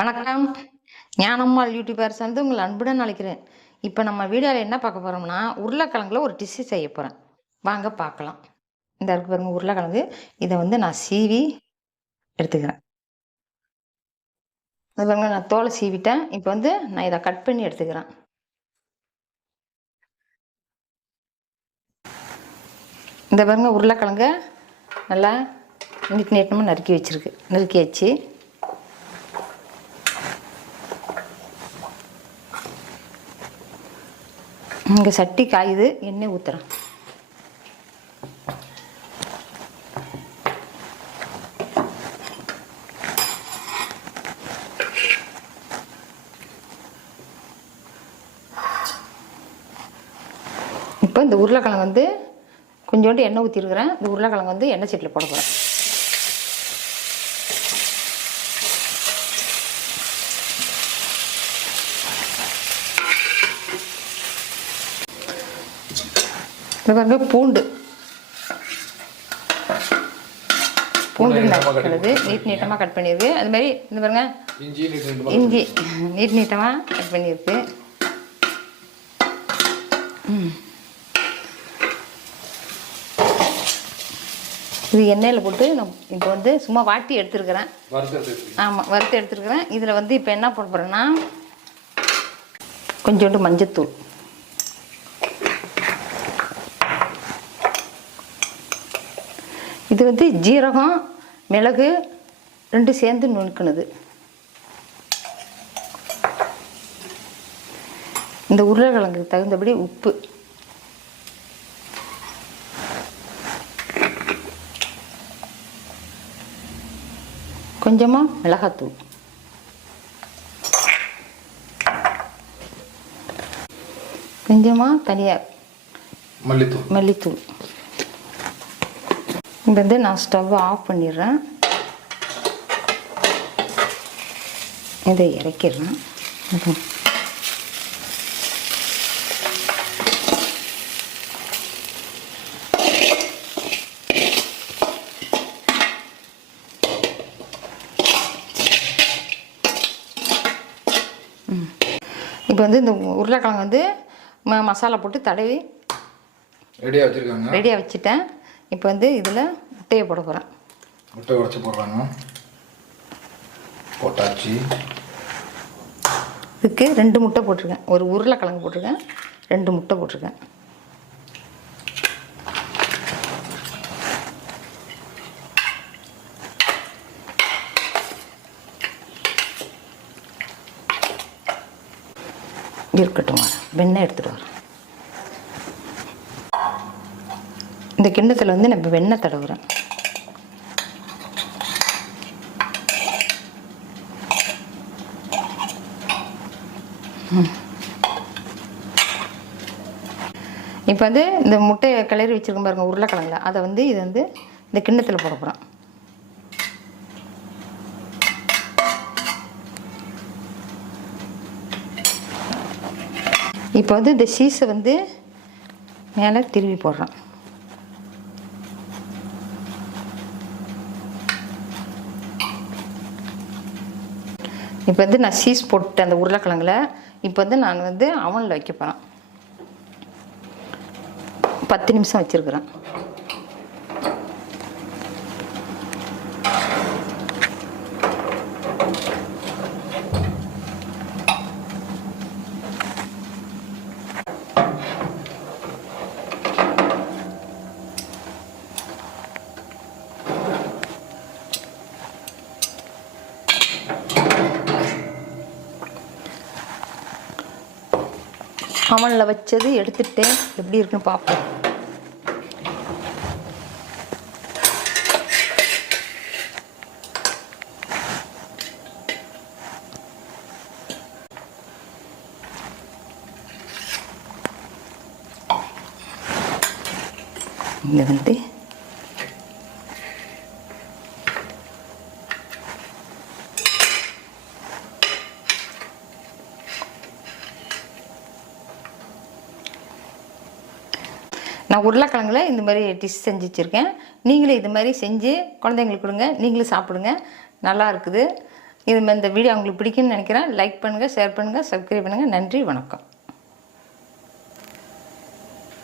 வணக்கம். ஞானம்மாள் யூடியூபர்ஸ் வந்து உங்களை அன்புடன் அழைக்கிறேன். இப்போ நம்ம வீடியோவில் என்ன பார்க்க போகிறோம்னா, உருளைக்கிழங்குல ஒரு டிஷ்ஷு செய்ய போகிறேன். வாங்க பார்க்கலாம். இந்த இருக்கு பாருங்க உருளைக்கிழங்கு. இதை வந்து நான் சீவி எடுத்துக்கிறேன். அது பாருங்க நான் தோலை சீவிட்டேன். இப்போ வந்து நான் இதை கட் பண்ணி எடுத்துக்கிறேன். இந்த பாருங்க உருளைக்கிழங்க நல்லா நீட்டமாக நறுக்கியாச்சு. இங்கே சட்டி காயுது, எண்ணெய் ஊற்றுறேன். இப்போ இந்த உருளைக்கிழங்கு வந்து கொஞ்சோண்டு எண்ணெய் ஊற்றிருக்கிறேன். இந்த உருளைக்கிழங்கு வந்து எண்ணெய் சட்டியில் போட போகிறேன். இது பாருங்க பூண்டு நறுக்கிறது நீட்டமாக கட் பண்ணியிருக்கு. அது மாதிரி இந்த பாருங்க இஞ்சி நீட்டமாக கட் பண்ணியிருக்கு. இது எண்ணெயில் போட்டு நான் இப்போ வந்து சும்மா வாட்டி எடுத்துருக்கிறேன். ஆமாம், வறுத்து எடுத்துருக்கிறேன். இதில் வந்து இப்போ என்ன போட போகிறேன்னா கொஞ்சோண்டு மஞ்சத்தூள், இது வந்து ஜீரகம் மிளகு ரெண்டு சேர்ந்து நுணுக்குனது. இந்த உருளைக்கிழங்குக்கு தகுந்தபடி உப்பு, கொஞ்சமாக மிளகாத்தூள், கொஞ்சமாக தனியாக மல்லித்தூள். இது வந்து நான் ஸ்டவ் ஆஃப் பண்ணிடுறேன். இதை இறக்கிடுறேன். இப்போ வந்து இந்த உருளைக்கிழங்கு வந்து மசாலா போட்டு தடவி ரெடியாக வச்சுட்டேன். இப்போ வந்து இதில் முட்டையை போட போகிறேன். முட்டை உடைச்சி போடுறாங்க. போட்டாச்சு. இதுக்கு 2 முட்டை போட்டிருக்கேன். ஒரு உருளைக்கிழங்கு போட்டிருக்கேன், 2 முட்டை போட்டிருக்கேன். இருக்கட்டும், வெண்ணெய் எடுத்துகிட்டு வரேன். இந்த கிண்ணத்தில் வந்து நம்ம வெண்ணெய் தடவுறேன். இப்போ வந்து இந்த முட்டையை கிளறி வச்சுருக்கோம் பாருங்க உருளைக்கிழங்குல, அதை வந்து இது வந்து இந்த கிண்ணத்தில் போட போகிறேன். இப்போ வந்து இந்த சீஸை வந்து மேலே திருவி போடுறேன். இப்போ வந்து நான் சீஸ் போட்டுட்டேன் அந்த உருளைக்கிழங்குல. இப்போ வந்து நான் வந்து அவனில் வைக்க போகிறேன். 10 நிமிஷம் வச்சுருக்குறேன். அவனில் வச்சது எடுத்துட்டு எப்படி இருக்குன்னு பார்ப்போம். இங்கே வந்து நான் உருளைக்கிழங்குல இந்த மாதிரி டிஷ் செஞ்சு வச்சுருக்கேன். நீங்களும் இது மாதிரி செஞ்சு குழந்தைங்களுக்கு கொடுங்க, நீங்களும் சாப்பிடுங்க. நல்லா இருக்குது. இந்த வீடியோ உங்களுக்கு பிடிக்கும்னு நினைக்கிறேன். லைக் பண்ணுங்கள், ஷேர் பண்ணுங்கள், சப்ஸ்கிரைப் பண்ணுங்கள். நன்றி, வணக்கம்.